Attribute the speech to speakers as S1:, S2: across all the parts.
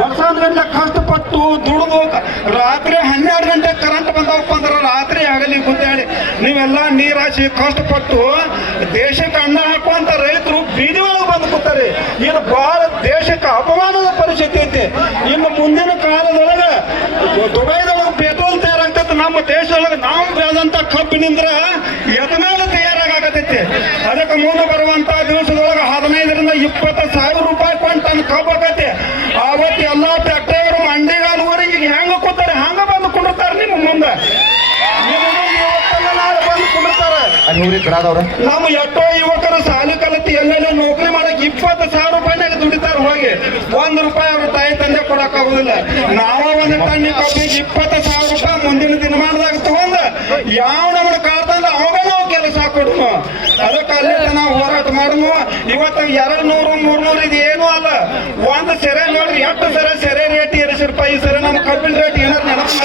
S1: ವರ್ಷಾನ್ ಗಂಟೆ ಕಷ್ಟಪಟ್ಟು ದುಡಿದು ರಾತ್ರಿ ಹನ್ನೆರಡು ಗಂಟೆ ಕರೆಂಟ್ ಬಂದವಪ್ಪ ಅಂದ್ರೆ ರಾತ್ರಿ ಆಗಲಿ ಗುದ್ದಾಡಿ ನೀವೆಲ್ಲ ನೀರಾಶಿ ಕಷ್ಟಪಟ್ಟು ದೇಶಕ್ಕೆ ಅಣ್ಣ ಹಾಕುವಂತ ರೈತರು ಬೀದಿ ಒಳಗೆ ಬಂದು ಕೂತಾರೆ. ಇದು ಬಹಳ ದೇಶಕ್ಕೆ ಅಪಮಾನದ ಪರಿಸ್ಥಿತಿ ಐತಿ. ಇನ್ನು ಮುಂದಿನ ಕಾಲದೊಳಗೆ ದುಬೈದೊಳಗೆ ಪೆಟ್ರೋಲ್ ತಯಾರಾಗ್ತೈತೆ. ನಮ್ಮ ದೇಶದೊಳಗೆ ನಾವು ಬೆಳೆದಂತ ಕಬ್ಬಿನಿಂದ ಎದನಾಲ ತಯಾರಾಗತೈತಿ ಅದಕ್ಕೆ ಮುಂದೆ ಬರುವಂತ ದಿವಸದೊಳಗೆ ಹದಿನೈದರಿಂದ ಇಪ್ಪತ್ತು ಸಾವಿರ ರೂಪಾಯಿ ಕ್ವಿಂಟನ್ ಕಬ್ಬು ಆಗತ್ತೆ. ಆವತ್ತು ಎಲ್ಲ ಫ್ಯಾಕ್ಟರಿಯವರು ಮಂಡಿಗಾಲುವರೆ ಈಗ ಹೆಂಗ ಕೂತಾರೆ ಹಂಗ ಬಂದು ಕುಂಡಿರ್ತಾರೆ ನಿಮ್ಮ ಮುಂದೆ. ನಮ್ಮ ಎಷ್ಟೋ ಯುವಕರು ಸಾಲು ಕಲಿತು ಎಲ್ಲೆಲ್ಲ ನೌಕರಿ ಮಾಡಕ್ ಇಪ್ಪತ್ತು ಸಾವಿರ ರೂಪಾಯಿನಾಗ ದುಡಿತಾರ ಹೋಗಿ. ಒಂದ್ ರೂಪಾಯಿ ಅವ್ರ ತಾಯಿ ತಂದೆ ಕೊಡಕ್ ಆಗುದಿಲ್ಲ. ನಾವ ಒಂದ್ ಟನ್ ಕಬ್ಬಿಗೆ ಇಪ್ಪತ್ತು ಸಾವಿರ ರೂಪಾಯಿ ಮುಂದಿನ ದಿನಮಾನದಾಗ ತಗೊಂಡ ಯಾವ ನಮ್ಮ ಕಾಡ್ತಂದ ಅವಾಗ ನಾವು ಕೆಲಸ ಕೊಡ್ತು ಅದಕ್ಕೆ ಅಲ್ಲಿ ನಾವು ಹೋರಾಟ ಮಾಡುವ ಇವತ್ತು ಎರಡು ನೂರು ಮೂರ್ನೂರು ಇದು ಏನೂ ಅಲ್ಲ. ನೋಡ್ರಿ ಸರ, ಸೆರೆ ರೇಟ್ ಎರಡು ರೂಪಾಯಿ ಸೆರೆ ನಮ್ಮ ಕಬ್ಬಿನ ರೇಟ್ ಏನಾರು ನೆನಪು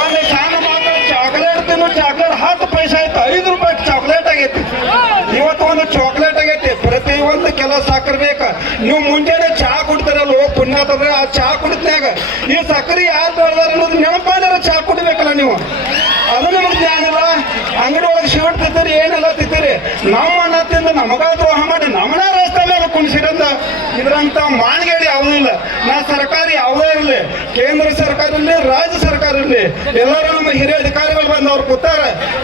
S1: ಒಂದು ಸಣ್ಣ ಮಾತ್ರ ಚಾಕ್ಲೇಟ್ ತಿನ್ನು ಚಾಕ್ಲೇಟ್ ಹತ್ತು ಪೈಸೆ ಆಯ್ತು, ಐದು ರೂಪಾಯಿ ಚಾಕ್ಲೇಟ್ ಆಗೈತಿ. ಇವತ್ತು ಒಂದು ಚಾಕ್ಲೇಟ್ ಆಗೈತಿ ಪ್ರತಿ ಒಂದು ಕೆಲವು ಸಕ್ಕರೆ ಬೇಕು. ನೀವು ಮುಂಜಾನೆ ಚಹಾ ಕುಡ್ತಾರಲ್ಲ, ಹೋಗಿ ಪುಣ್ಯ ಆ ಚಹಾ ಕುಡಿದ್ನಾಗ ಈ ಸಕ್ಕರೆ ಯಾರು ಬೆಳೆದಾರ ಅನ್ನೋದು ನೆನಪಾದ್ರೆ ಚಹಾ ಕುಡಿಬೇಕಲ್ಲ ನೀವು. ಅದು ನಿಮಗೆ ಜ್ಞಾನ ಅಂಗಡಿ ಒಳಗೆ ಶಿವಟ್ ತಿಂತೀರಿ, ಏನೆಲ್ಲ ತಿಂತೀರಿ? ನಮ್ಮ ಅಣ್ಣ ತಿಂದು ನಮಗ ದ್ರೋಹ ಮಾಡಿ ನಮ್ಮನ್ನ ರಸ್ತೆ ಇದರಂತ ಮಾನ್ಗೇಡಿ ಯಾವುದೂ ಇಲ್ಲ. ನಾ ಸರ್ಕಾರ ಯಾವುದೇ ಇರಲಿ, ಕೇಂದ್ರ ಸರ್ಕಾರ ಇರಲಿ, ರಾಜ್ಯ ಸರ್ಕಾರ ಇರಲಿ, ಎಲ್ಲರೂ ನಮ್ಮ ಹಿರಿಯ ಅಧಿಕಾರಿಗಳು ಬಂದವ್ರು ಕೂತಾರ.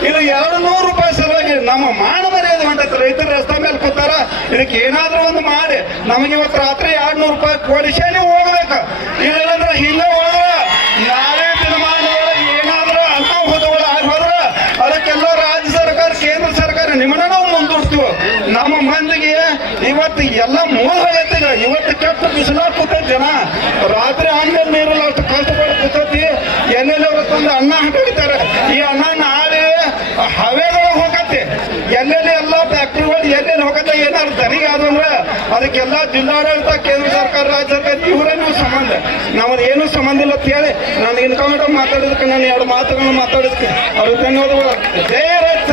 S1: ಇದು ಎರಡು ನೂರು ರೂಪಾಯಿ ಸಲುವಾಗಿ ನಮ್ಮ ಮಾನ ಮರ್ಯಾದೆ ಹೊಂಟೈತೆ. ರೈತರ ರಸ್ತೆ ಮೇಲೆ ಕೂತಾರ. ಇದಕ್ಕೆ ಏನಾದರೂ ಒಂದು ಮಾಡಿ. ನಮಗೆ ಇವತ್ತು ರಾತ್ರಿ ಎರಡು ನೂರು ರೂಪಾಯಿ ಕೊಡಿಸೇನೆ ಹೋಗ್ಬೇಕು. ಇಲ್ಲಂದ್ರೆ ಹಿಂಗೆ ಹೋದ್ರ ನಾಳೆ ದಿನಮಾನದೊಳಗೆ ಏನಾದ್ರೂ ಅನಾಹುತಗಳು ಆಗಿ ಹೋದ್ರ ಅದಕ್ಕೆಲ್ಲ ರಾಜ್ಯ ಸರ್ಕಾರ ಕೇಂದ್ರ ಸರ್ಕಾರ ನಿಮ್ಮನ್ನ ನಾವು ಮುಂದೂಡ್ತೀವಿ ನಮ್ಮ ಮಂದಿಗೆ ಇವತ್ತು ಎಲ್ಲ ಮೂರು ಹೋಗೈತೆ ಇವತ್ತು ಕೆಟ್ಟ ಬಿಸಿಲಾಗ ಕೂತೈತಿ ಜನ. ರಾತ್ರಿ ಆಮೇಲೆ ನೀರಲ್ಲ ಅಷ್ಟು ಕಷ್ಟಪಟ್ಟು ಕೂತೈತಿ. ತಂದು ಅನ್ನ ಹಾಕಿಡ್ತಾರೆ ಈ ಅನ್ನ ನಾಳೆ ಹವೆಗಳು ಹೋಗತ್ತೆ. ಎಲ್ಲೆಲ್ಲಿ ಎಲ್ಲ ಫ್ಯಾಕ್ಟ್ರಿಗಳು ಎಲ್ಲೆಲ್ಲಿ ಹೋಗತ್ತೆ. ಏನಾದ್ರು ದನಿಗೆ ಆದಂದ್ರೆ ಅದಕ್ಕೆಲ್ಲ ಜಿಲ್ಲಾಡಳಿತ, ಕೇಂದ್ರ ಸರ್ಕಾರ, ರಾಜ್ಯ ಸರ್ಕಾರ ಇವರೇನು ಸಂಬಂಧ. ನಮ್ಮದು ಏನು ಸಂಬಂಧ ಇಲ್ಲ ಅಂತ ಹೇಳಿ ನಾನು ಇನ್ಕಮ್ ಮಾತಾಡೋದಕ್ಕೆ ನಾನು ಎರಡು ಮಾತುಗಳನ್ನು ಮಾತಾಡೋದಕ್ಕೆ ಅವ್ರಿಗೆ ಧನ್ಯವಾದಗಳು. ಜಯ ರೈತ